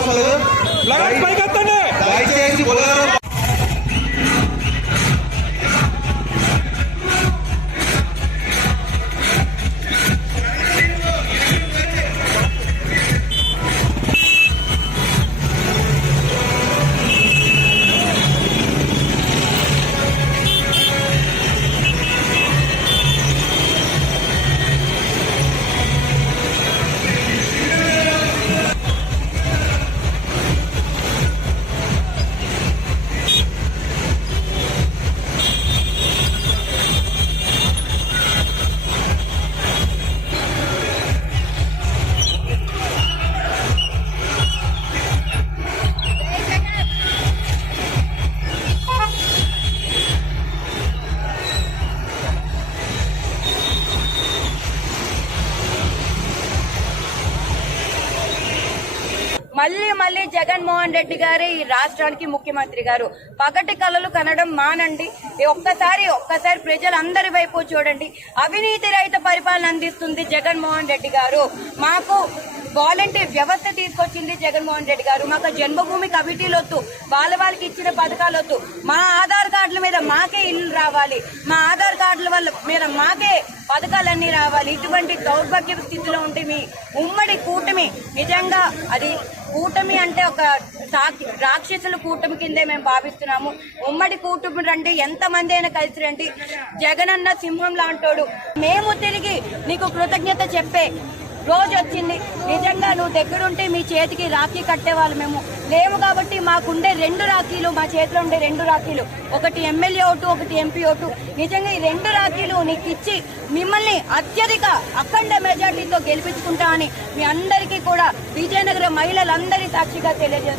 అవసరం లేదు. దయచేసి బులగరం మళ్ళీ జగన్మోహన్ రెడ్డి గారే ఈ రాష్ట్రానికి ముఖ్యమంత్రి గారు. పగటి కళలు కనడం మానండి. ఒక్కసారి ప్రజలందరి వైపు చూడండి. అవినీతి రహిత పరిపాలన అందిస్తుంది జగన్మోహన్ రెడ్డి గారు. మాకు వాలంటీర్ వ్యవస్థ తీసుకొచ్చింది జగన్మోహన్ రెడ్డి గారు. మాకు జన్మభూమి కమిటీలు వద్దు, వాళ్ళకి ఇచ్చిన పథకాలు వద్దు. మా ఆధార్ కార్డుల మీద మాకే ఇల్లు రావాలి, మా ఆధార్ కార్డుల మీద మాకే పథకాలన్నీ రావాలి. ఇటువంటి దౌర్భాగ్య స్థితిలో ఉంటే మీ ఉమ్మడి కూటమి, నిజంగా అది కూటమి అంటే ఒక రాక్షసుల కూటమి కిందే మేము భావిస్తున్నాము. ఉమ్మడి కూటమి రండి, ఎంతమంది అయినా కలిసి రండి. జగనన్న సింహం లాంటోడు. మేము తిరిగి నీకు కృతజ్ఞత చెప్పే రోజు వచ్చింది. నిజంగా నువ్వు దగ్గరుంటే మీ చేతికి రాఖీ కట్టేవాళ్ళు మేము లేము కాబట్టి మాకుండే 2 రాఖీలు, మా చేతిలో ఉండే 2 రాఖీలు, ఒకటి ఎమ్మెల్యే ఓటు, ఒకటి ఎంపీ ఓటు. నిజంగా ఈ 2 రాఖీలు నీకు ఇచ్చి మిమ్మల్ని అత్యధిక అఖండ మెజార్టీతో గెలిపించుకుంటా అని మీ అందరికీ కూడా విజయనగరం మహిళలందరి సాక్షిగా తెలియజేస్తాను.